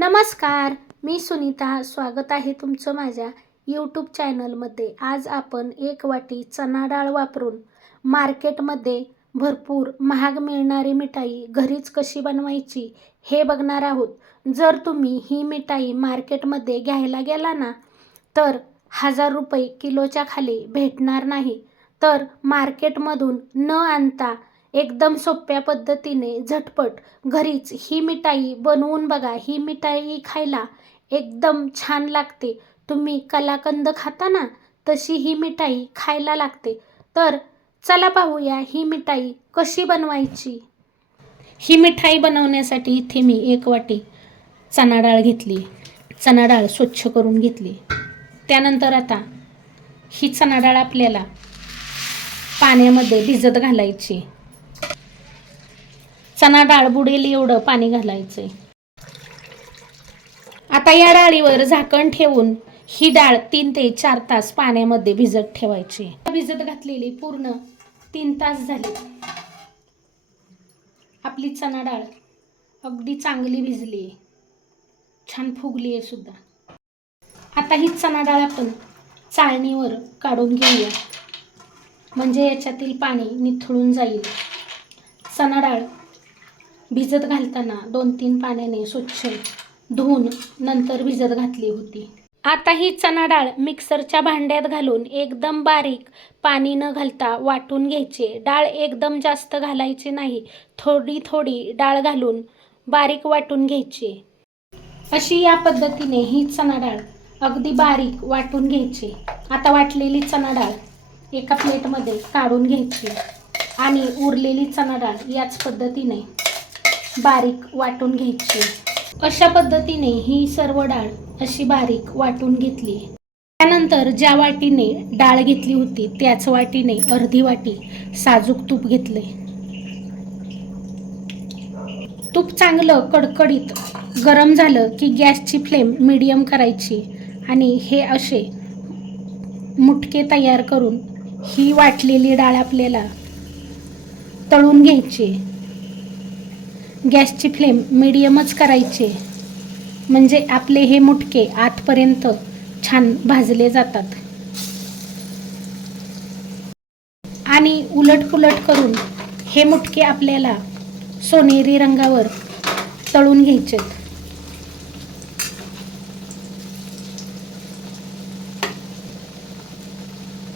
नमस्कार मी सुनीता. स्वागत आहे तुमचं माझ्या यूट्यूब चॅनलमध्ये आज आपण एक वाटी चणा डाळ वापरून मार्केटमध्ये भरपूर महाग मिळणारी मिठाई घरीच कशी बनवायची हे बघणार आहोत. जर तुम्ही ही मिठाई मार्केटमध्ये घ्यायला गेला ना तर हजार रुपये किलोच्या खाली भेटणार नाही. तर मार्केटमधून न आणता एकदम सोप्या पद्धतीने झटपट घरीच ही मिठाई बनवून बघा. ही मिठाई खायला एकदम छान लागते. तुम्ही कलाकंद खाता ना तशी ही मिठाई खायला लागते. तर चला पाहूया ही मिठाई कशी बनवायची. ही मिठाई बनवण्यासाठी इथे मी एक वाटी चणा डाळ घेतली. चणा डाळ स्वच्छ करून घेतली. त्यानंतर आता ही चणा डाळ आपल्याला पाण्यामध्ये भिजत घालायची. चणा डाळ बुडेल एवढं पाणी घालायचंय. आता या डाळीवर झाकण ठेवून ही डाळ तीन ते चार तास पाण्यामध्ये भिजत ठेवायची. भिजत घातलेली पूर्ण तीन तास झाले. आपली चणा डाळ अगदी चांगली भिजली. आहे छान फुगली आहे सुद्धा. आता ही चणा डाळ आपण चाळणीवर काढून घेऊया. म्हणजे याच्यातील पाणी निथळून जाईल. चणा डाळ भिजत घालताना दोन तीन पाण्याने स्वच्छ धुवून नंतर भिजत घातली होती. आता ही चणा डाळ मिक्सरच्या भांड्यात घालून एकदम बारीक पाणी न घालता वाटून घ्यायचे. डाळ एकदम जास्त घालायची नाही थोडी थोडी डाळ घालून बारीक वाटून घ्यायची. अशी या पद्धतीने ही चणा डाळ अगदी बारीक वाटून घ्यायची. आता वाटलेली चणा डाळ एका प्लेटमध्ये काढून घ्यायची आणि उरलेली चणा डाळ याच पद्धतीने बारीक वाटून घ्यायची. अशा पद्धतीने ही सर्व डाळ अशी बारीक वाटून घेतली. त्यानंतर ज्या वाटीने डाळ घेतली होती त्याच वाटीने अर्धी वाटी साजूक तूप घेतले. तूप चांगलं कडकडीत गरम झालं की गॅसची फ्लेम मिडियम करायची आणि हे असे मुटके तयार करून ही वाटलेली डाळ आपल्याला तळून घ्यायची. गॅसची फ्लेम मिडियमच करायचे. म्हणजे आपले हे मुटके आतपर्यंत छान भाजले जातात. आणि उलट पुलट करून हे मुटके आपल्याला सोनेरी रंगावर तळून घ्यायचे.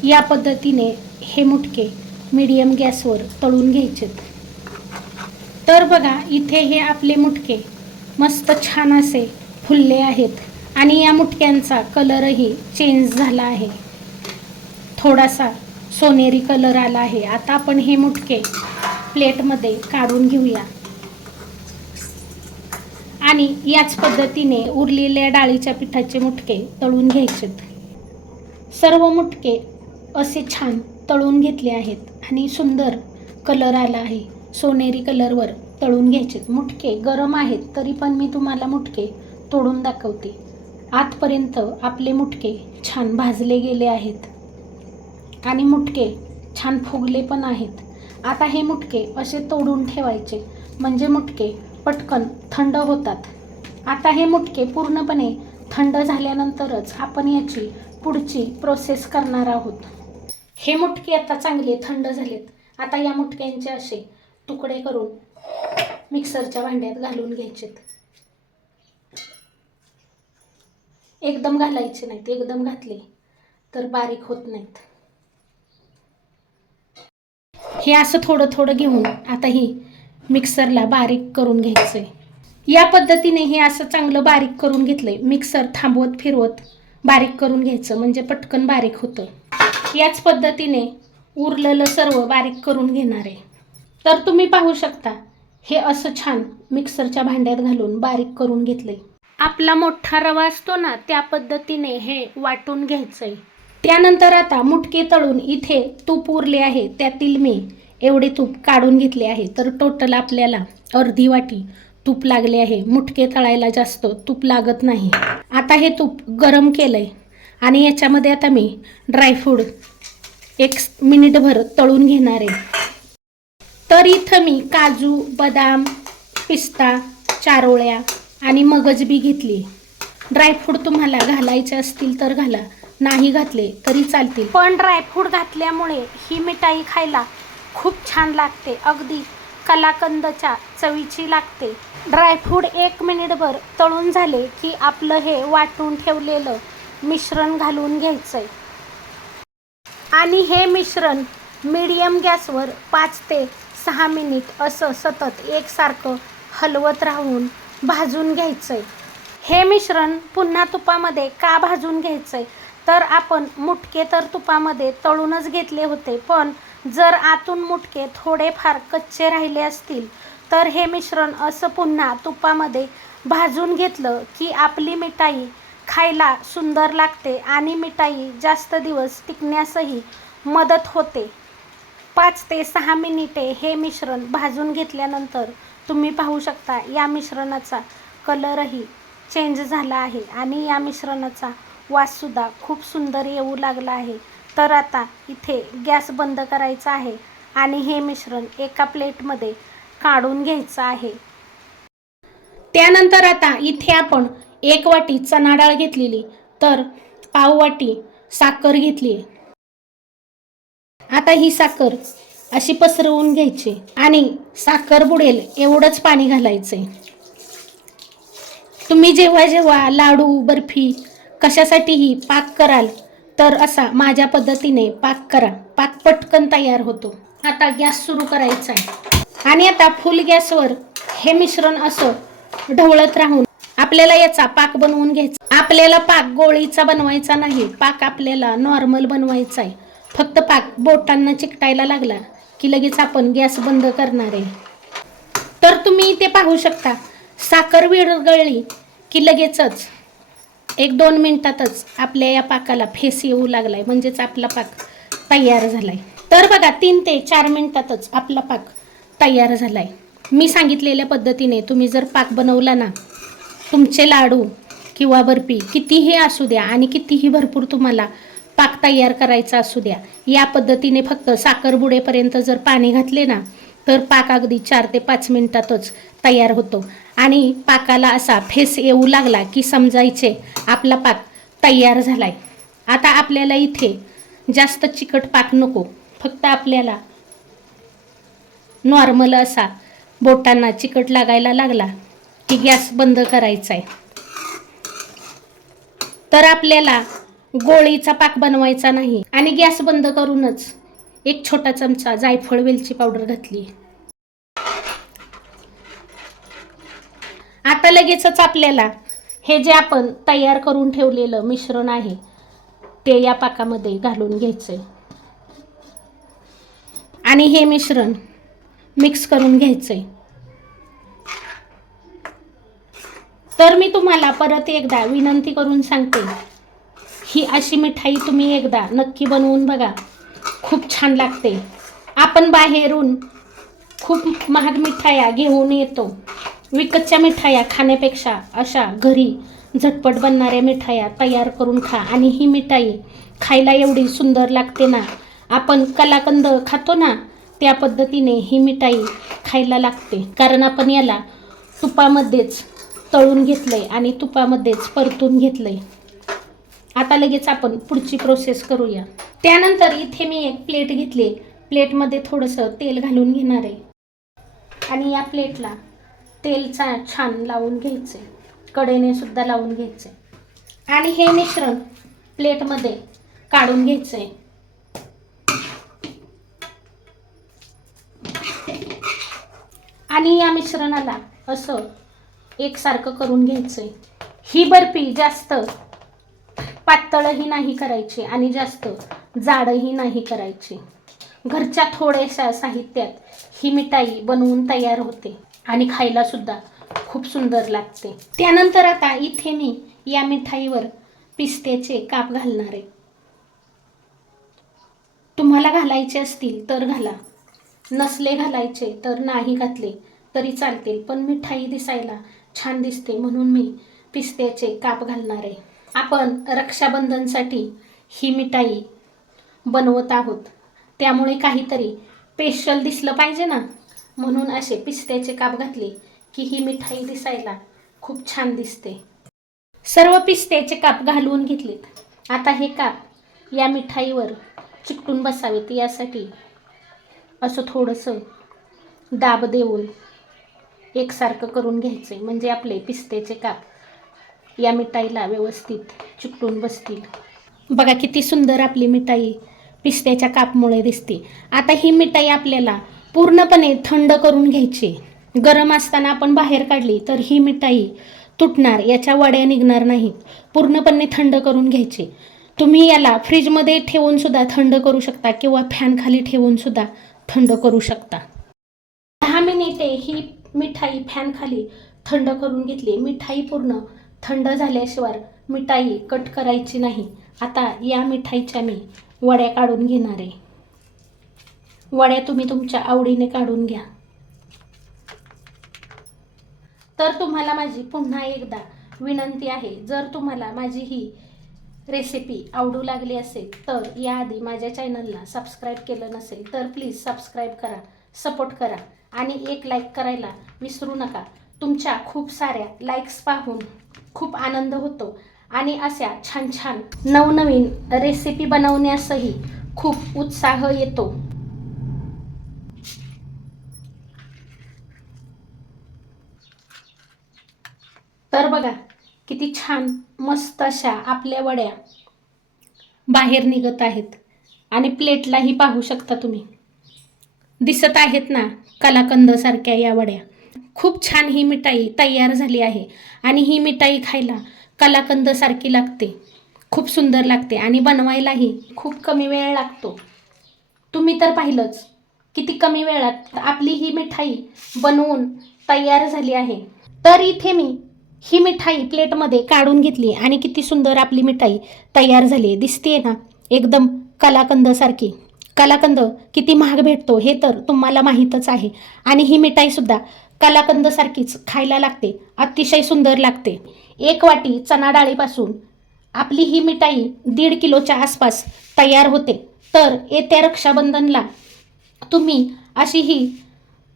या पद्धतीने हे मुटके मीडियम गॅसवर तळून घ्यायचे. तर बघा इथे हे आपले मुटके. मस्त छान असे फुलले आहेत. आणि या मुटक्यांचा कलरही चेंज झाला आहे. थोडासा सोनेरी कलर आला आहे. आता आपण हे मुटके प्लेटमध्ये काढून घेऊया. आणि याच पद्धतीने उरलेल्या डाळीच्या पिठाचे मुटके तळून घ्यायचेत. सर्व मुटके असे छान तळून घेतले आहेत. आणि सुंदर कलर आला आहे. सोनेरी कलरवर तळून घ्यायचे. मुटके गरम आहेत तरी पण मी तुम्हाला मुटके तोडून दाखवते. आतपर्यंत आपले मुटके छान भाजले गेले आहेत. आणि मुटके छान फुगले पण आहेत. आता हे मुटके असे तोडून ठेवायचे म्हणजे मुटके पटकन थंड होतात. आता हे मुटके पूर्णपणे थंड झाल्यानंतरच आपण याची पुढची प्रोसेस करणार आहोत. हे मुटके आता चांगले थंड झालेत. आता या मुटक्यांचे असे तुकडे करून मिक्सरच्या भांड्यात घालून घ्यायचेत. एकदम घालायचे नाहीत एकदम घातले तर बारीक होत नाहीत. हे असं थोडं थोडं घेऊन आता ही मिक्सरला बारीक करून घ्यायचंय. या पद्धतीने हे असं चांगलं बारीक करून घेतलंय. मिक्सर थांबवत फिरवत बारीक करून घ्यायचं म्हणजे पटकन बारीक होतं. याच पद्धतीने उरलेलं सर्व बारीक करून घेणार आहे. तर तुम्ही पाहू शकता. हे असं छान मिक्सरच्या भांड्यात घालून बारीक करून घेतलंय. आपला मोठा रवा असतो ना त्या पद्धतीने हे वाटून घ्यायचंय. त्यानंतर आता मुटके तळून इथे तूप उरले आहे त्यातील मी एवढे तूप काढून घेतले आहे. तर टोटल आपल्याला अर्धी वाटी तूप लागले आहे. मुटके तळायला जास्त तूप लागत नाही. आता हे तूप गरम केलंय आणि याच्यामध्ये आता मी ड्रायफ्रूट एक मिनिटभर तळून घेणार आहे. तर इथं मी काजू बदाम पिस्ता चारोळ्या आणि मगज बी घेतली. ड्रायफ्रूट तुम्हाला घालायचे असतील तर घाला नाही घातले तरी चालतील. पण ड्रायफ्रूट घातल्यामुळे ही मिठाई खायला खूप छान लागते. अगदी कलाकंदच्या चवीची लागते. ड्रायफ्रूट एक मिनिटभर तळून झाले की आपलं हे वाटून ठेवलेलं मिश्रण घालून घ्यायचंय. आणि हे मिश्रण मीडियम गॅसवर पाच ते सहा मिनिट असं सतत एकसारखं हलवत राहून भाजून घ्यायचं आहे हे मिश्रण पुन्हा तुपामध्ये का भाजून घ्यायचं आहे तर आपण मुटके तर तुपामध्ये तळूनच घेतले होते पण जर आतून मुटके थोडेफार कच्चे राहिले असतील तर हे मिश्रण असं पुन्हा तुपामध्ये भाजून घेतलं की आपली मिठाई खायला सुंदर लागते आणि मिठाई जास्त दिवस टिकण्यासही मदत होते. पाच ते सहा मिनिटे हे मिश्रण भाजून घेतल्यानंतर तुम्ही पाहू शकता या मिश्रणाचा कलरही चेंज झाला आहे आणि या मिश्रणाचा वाससुद्धा खूप सुंदर येऊ लागला आहे. तर आता इथे गॅस बंद करायचा आहे आणि हे मिश्रण एका प्लेटमध्ये काढून घ्यायचं आहे. त्यानंतर आता इथे आपण एक वाटी चणा डाळ घेतलेली. तर पाव वाटी साखर घेतली. आता ही साखर अशी पसरवून घ्यायची आणि साखर बुडेल एवढंच पाणी घालायचे तुम्ही जेव्हा जेव्हा लाडू बर्फी कशासाठीही पाक कराल तर असा माझ्या पद्धतीने पाक करा. पाक पटकन तयार होतो. आता गॅस सुरू करायचा आहे आणि आता फुल गॅसवर हे मिश्रण असं ढवळत राहून आपल्याला याचा पाक बनवून घ्यायचा. आपल्याला पाक गोळीचा बनवायचा नाही. पाक आपल्याला नॉर्मल बनवायचा आहे फक्त पाक बोटांना चिकटायला लागला की लगेच आपण गॅस बंद करणार आहे. तर तुम्ही इथे पाहू शकता साखर विरगळली की लगेचच एक दोन मिनटातच आपल्या या पाकाला फेस येऊ लागला आहे म्हणजेच आपला पाक तयार झाला आहे तर बघा तीन ते चार मिनटातच आपला पाक तयार झाला आहे मी सांगितलेल्या पद्धतीने तुम्ही जर पाक बनवला ना तुमचे लाडू किंवा बर्फी कितीही असू द्या आणि कितीही भरपूर तुम्हाला पाक तयार करायचा असू द्या. या पद्धतीने फक्त साखर बुडेपर्यंत जर पाणी घातले ना तर पाक अगदी चार ते पाच मिनिटातच तयार होतो. आणि पाकाला असा फेस येऊ लागला की समजायचे आपला पाक तयार झालाय. आता आपल्याला इथे जास्त चिकट पाक नको फक्त आपल्याला नॉर्मल असा बोटांना चिकट लागायला लागला की गॅस बंद करायचा आहे तर आपल्याला गोळीचा पाक बनवायचा नाही. आणि गॅस बंद करूनच एक छोटा चमचा जायफळ वेलची पावडर घातली. आता लगेचच आपल्याला हे जे आपण तयार करून ठेवलेलं मिश्रण आहे ते या पाकामध्ये घालून घ्यायचंय. आणि हे मिश्रण मिक्स करून घ्यायचंय. तर मी तुम्हाला परत एकदा विनंती करून सांगते ही अशी मिठाई तुम्ही एकदा नक्की बनवून बघा. खूप छान लागते. आपण बाहेरून खूप महाग मिठाया घेऊन येतो. विकतच्या मिठाया खाण्यापेक्षा अशा घरी झटपट बनणाऱ्या मिठाया तयार करून खा आणि ही मिठाई खायला एवढी सुंदर लागते ना. आपण कलाकंद खातो ना त्या पद्धतीने ही मिठाई खायला लागते. कारण आपण याला तुपामध्येच तळून घेतलं आहे आणि तुपामध्येच परतून घेतलं आहे आता लगेच आपण पुढची प्रोसेस करूया. त्यानंतर इथे मी एक प्लेट घेतली. प्लेटमध्ये थोडंसं तेल घालून घेणार आहे. आणि या प्लेटला तेल चा छान लावून घ्यायचे. कडेने सुद्धा लावून घ्यायचे. आणि हे मिश्रण प्लेटमध्ये काढून घ्यायचे. आणि या मिश्रणाला असं एकसारखं करून घ्यायचंय. ही बर्फी जास्त पातळही नाही करायची आणि जास्त जाडही नाही करायची. घरच्या थोड्याशा साहित्यात ही मिठाई बनवून तयार होते आणि खायला सुद्धा खूप सुंदर लागते. त्यानंतर आता इथे मी या मिठाईवर पिस्त्याचे काप घालणार आहे. तुम्हाला घालायचे असतील तर घाला. नसले घालायचे तर नाही घातले तरी चालतील पण मिठाई दिसायला छान दिसते म्हणून मी पिस्त्याचे काप घालणार आहे. आपण रक्षाबंधनसाठी ही मिठाई बनवत आहोत. त्यामुळे काहीतरी स्पेशल दिसलं पाहिजे ना? म्हणून असे पिस्त्याचे काप घातले की ही मिठाई दिसायला खूप छान दिसते. सर्व पिस्त्याचे काप घालवून घेतलेत. आता हे काप या मिठाईवर चिकटून बसावेत. यासाठी असं थोडंसं दाब देऊन एकसारखं करून घ्यायचे म्हणजे आपले पिस्त्याचे काप या मिठाईला व्यवस्थित चिकटून बसतील. बघा किती सुंदर आपली मिठाई पिस्त्याच्या कापमुळे दिसते. आता ही मिठाई आपल्याला पूर्णपणे थंड करून घ्यायची. गरम असताना आपण बाहेर काढली तर ही मिठाई तुटणार याच्या वड्या निघणार नाहीत. पूर्णपणे थंड करून घ्यायची. तुम्ही याला फ्रीजमध्ये ठेवून सुद्धा थंड करू शकता किंवा फॅन खाली ठेवून सुद्धा थंड करू शकता. दहा मिनिटे ही मिठाई फॅन खाली थंड करून घेतली. मिठाई पूर्ण थंड झाल्याशिवाय मिठाई कट करायची नाही. आता या मिठाईच्या मी वड्या काढून घेणार आहे. वड्या तुम्ही तुमच्या आवडीने काढून घ्या. तर तुम्हाला माझी पुन्हा एकदा विनंती आहे जर तुम्हाला माझी ही रेसिपी आवडू लागली असेल तर याआधी माझ्या चॅनलला सबस्क्राईब केलं नसेल तर प्लीज सबस्क्राईब करा सपोर्ट करा आणि एक लाईक करायला विसरू नका. तुमच्या खूप साऱ्या लाईक्स पाहून खूप आनंद होतो. आणि अशा छान छान नवनवीन रेसिपी बनवण्यासही खूप उत्साह येतो. तर बघा किती छान मस्त अशा आपल्या वड्या बाहेर निघत आहेत. आणि प्लेटलाही पाहू शकता तुम्ही. दिसत आहेत ना कलाकंदसारख्या या वड्या. खूप छान ही मिठाई तयार झाली आहे. आणि ही मिठाई खायला कलाकंदसारखी लागते. खूप सुंदर लागते आणि बनवायलाही खूप कमी वेळ लागतो. तुम्ही तर पाहिलंच किती कमी वेळात आपली ही मिठाई बनवून तयार झाली आहे. तर इथे मी ही मिठाई प्लेटमध्ये काढून घेतली आणि किती सुंदर आपली मिठाई तयार झाली. दिसते ना? एकदम कलाकंदसारखी कलाकंद किती महाग भेटतो हे तर तुम्हाला माहीतच आहे. आणि ही मिठाईसुद्धा कलाकंदसारखीच खायला लागते अतिशय सुंदर लागते. एक वाटी चणा डाळीपासून आपली ही मिठाई दीड किलोच्या आसपास तयार होते. तर येत्या रक्षाबंधनला तुम्ही अशी ही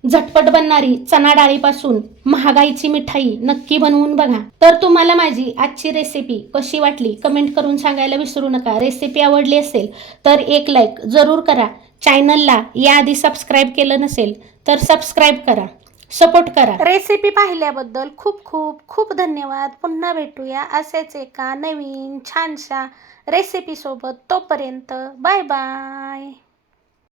झटपट बनणारी चणा डाळीपासून महागाईची मिठाई नक्की बनवून बघा. तर तुम्हाला माझी आजची रेसिपी कशी वाटली कमेंट करून सांगायला विसरू नका. रेसिपी आवडली असेल तर एक लाईक जरूर करा. चॅनलला याआधी सबस्क्राईब केलं नसेल तर सबस्क्राईब करा. सपोर्ट करा. रेसिपी पाहिल्याबद्दल खूप खूप खूप धन्यवाद. पुन्हा भेटूया असेच एका नवीन छानशा रेसिपीसोबत तोपर्यंत बाय बाय